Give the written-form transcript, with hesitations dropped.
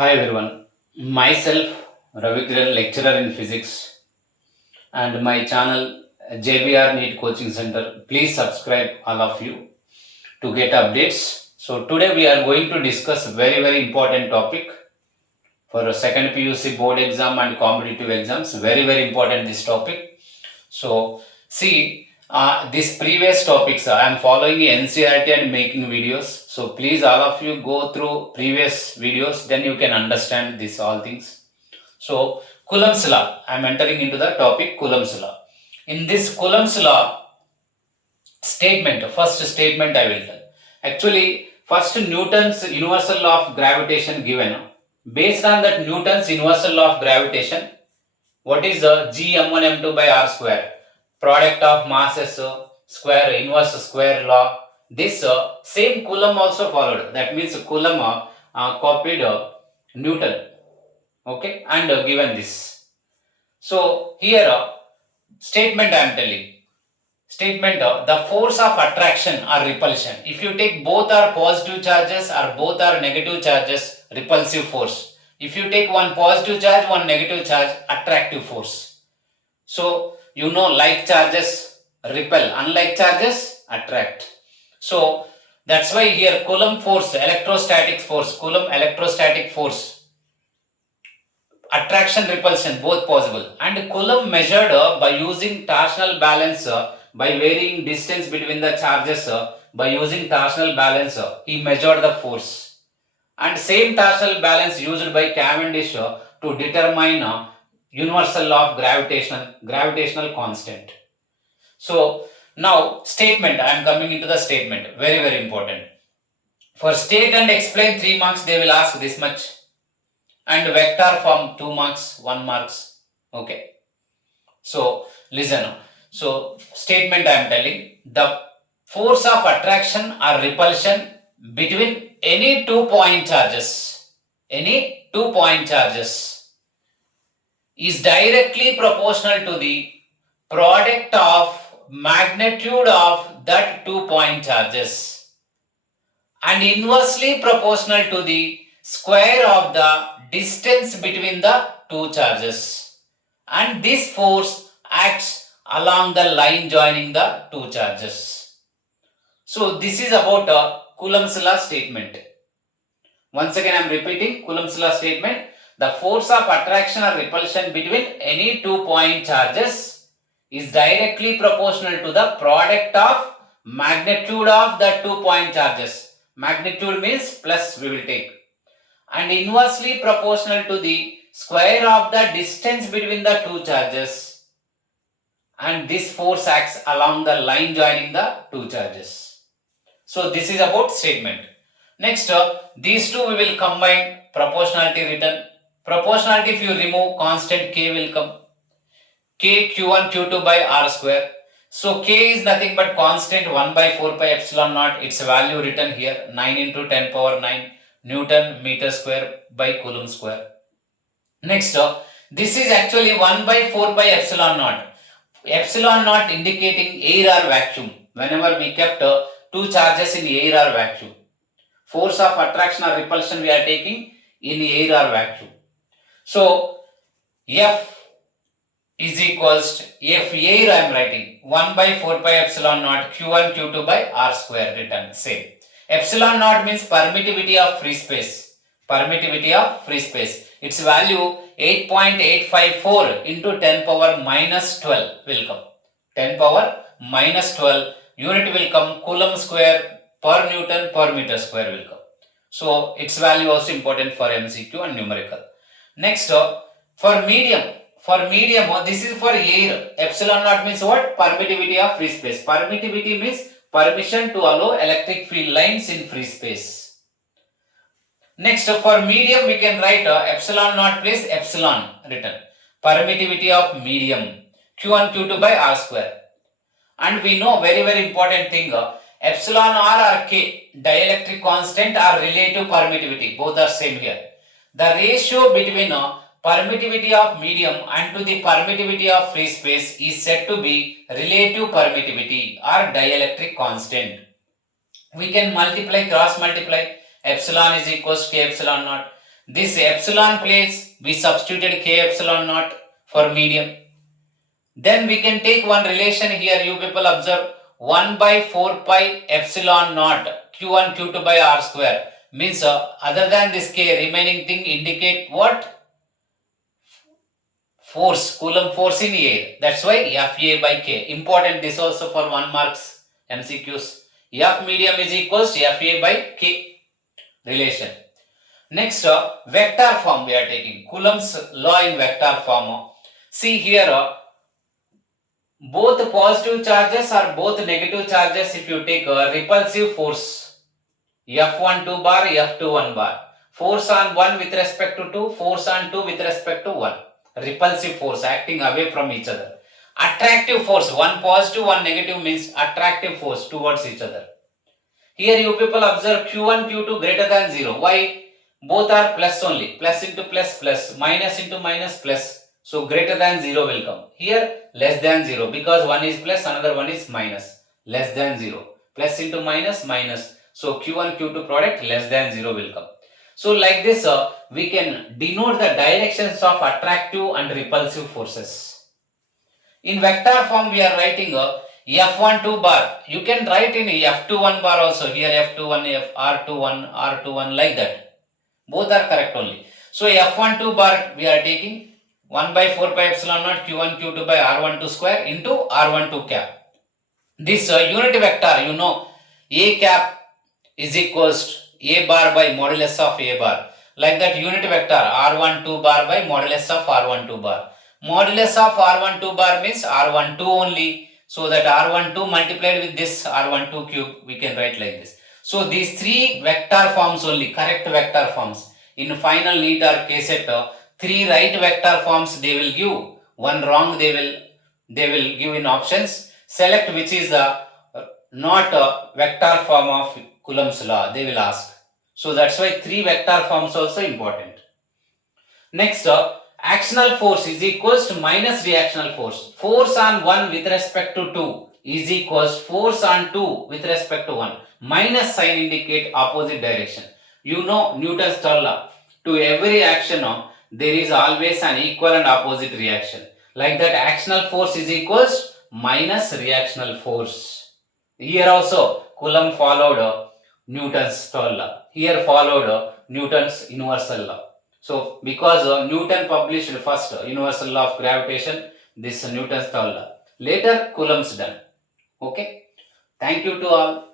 Hi everyone, myself Ravisirclasse lecturer in physics and my channel JBR NEET Coaching Center. Please subscribe all of you to get updates. So today we are going to discuss a very important topic for a second PUC board exam and competitive exams. Very important this topic. So see this previous topics I am following NCERT and making videos. So please all of you go through previous videos, then you can understand this all things. So Coulomb's law, I am entering into the topic Coulomb's law. In this Coulomb's law statement, first statement I will tell. Actually, first Newton's universal law of gravitation given. Based on that Newton's universal law of gravitation, what is G m1 m2 by r square? Product of masses square, inverse square law. This same Coulomb also followed. That means Coulomb copied Newton. Okay, and given this. So here statement I am telling. Statement the force of attraction or repulsion. If you take both are positive charges or both are negative charges, repulsive force. If you take one positive charge, one negative charge, attractive force. So you know like charges repel, unlike charges attract. So that's why here Coulomb force, electrostatic force, Coulomb electrostatic force, attraction repulsion both possible, and Coulomb measured by using torsional balance by varying distance between the charges by using torsional balance he measured the force, and same torsional balance used by Cavendish to determine universal law of gravitational constant. So now statement, I am coming into the statement, very important. For state and explain 3 marks they will ask this much, and vector form 2 marks, 1 marks. Okay. So listen. So statement I am telling, the force of attraction or repulsion between any 2-point charges, is directly proportional to the product of magnitude of that 2-point charges and inversely proportional to the square of the distance between the two charges, and this force acts along the line joining the two charges. So this is about Coulomb's law statement. Once again I am repeating Coulomb's law statement. The force of attraction or repulsion between any 2-point charges is directly proportional to the product of magnitude of the 2-point charges. Magnitude means plus we will take, and inversely proportional to the square of the distance between the two charges, and this force acts along the line joining the two charges. So this is about statement. Next these two we will combine, proportionality written. Proportionality, if you remove, constant k will come, k q1 q2 by r square. So k is nothing but constant 1 by 4 pi epsilon naught, its value written here 9 into 10 power 9 Newton meter square by Coulomb square. Next this is actually 1 by 4 pi epsilon naught. Epsilon naught indicating air or vacuum. Whenever we kept two charges in air or vacuum, force of attraction or repulsion we are taking in air or vacuum. So F is equals to F air I am writing 1 by 4 pi epsilon naught q1 q2 by r square written same. Epsilon naught means permittivity of free space. Permittivity of free space. Its value 8.854 into 10 power minus 12 will come. 10 power minus 12 unit will come Coulomb square per Newton per meter square will come. So its value also important for MCQ and numerical. Next for medium. This is for air. Epsilon naught means what? Permittivity of free space. Permittivity means permission to allow electric field lines in free space. Next for medium we can write epsilon naught place epsilon written. Permittivity of medium q1 q2 by r square. And we know very important thing, epsilon r or k, dielectric constant or relative permittivity, both are same here. The ratio between permittivity of medium and to the permittivity of free space is said to be relative permittivity or dielectric constant. We can multiply, cross multiply. Epsilon is equals to k epsilon naught. This epsilon place, we substituted k epsilon naught for medium. Then we can take one relation here, you people observe, 1 by 4 pi epsilon naught q1 q2 by r square. Means other than this k, remaining thing indicate what? Force, Coulomb force in air. That's why Fa by k. Important this also for 1 marks MCQs. F medium is equals to Fa by k relation. Next, vector form we are taking. Coulomb's law in vector form. See here, both positive charges or both negative charges, if you take a repulsive force, F12 bar, F21 bar. Force on 1 with respect to 2, force on 2 with respect to 1. Repulsive force acting away from each other. Attractive force, one positive, one negative means attractive force towards each other. Here you people observe Q1, Q2 greater than 0. Why? Both are plus only. Plus into plus plus. Minus into minus plus. So greater than 0 will come. Here less than 0 because one is plus, another one is minus. Less than 0. Plus into minus, minus. So Q1, Q2 product less than 0 will come. So like this we can denote the directions of attractive and repulsive forces. In vector form we are writing F12 bar. You can write in F21 bar also. Here F21, R21, R21 like that. Both are correct only. So F12 bar we are taking 1 by 4 pi epsilon naught Q1 Q2 by R12 square into R12 cap. This unit vector, you know, A cap is equals to A bar by modulus of A bar. Like that unit vector R12 bar by modulus of R12 bar. Modulus of R12 bar means R12 only. So that R12 multiplied with this R12 cube, we can write like this. So these three vector forms only, correct vector forms. In final NEET or KSET, three right vector forms they will give. One wrong they will give in options. Select which is the not a vector form of Coulomb's law, they will ask. So that's why three vector forms also important. Next, actional force is equals to minus reactional force. Force on 1 with respect to 2 is equals to force on 2 with respect to 1. Minus sign indicate opposite direction. You know Newton's third law. To every action, there is always an equal and opposite reaction. Like that, actional force is equals minus reactional force. Here also, Coulomb followed Newton's third law. Here followed Newton's universal law. So, because Newton published first universal law of gravitation, this Newton's third law. Later, Coulomb's done. Okay. Thank you to all.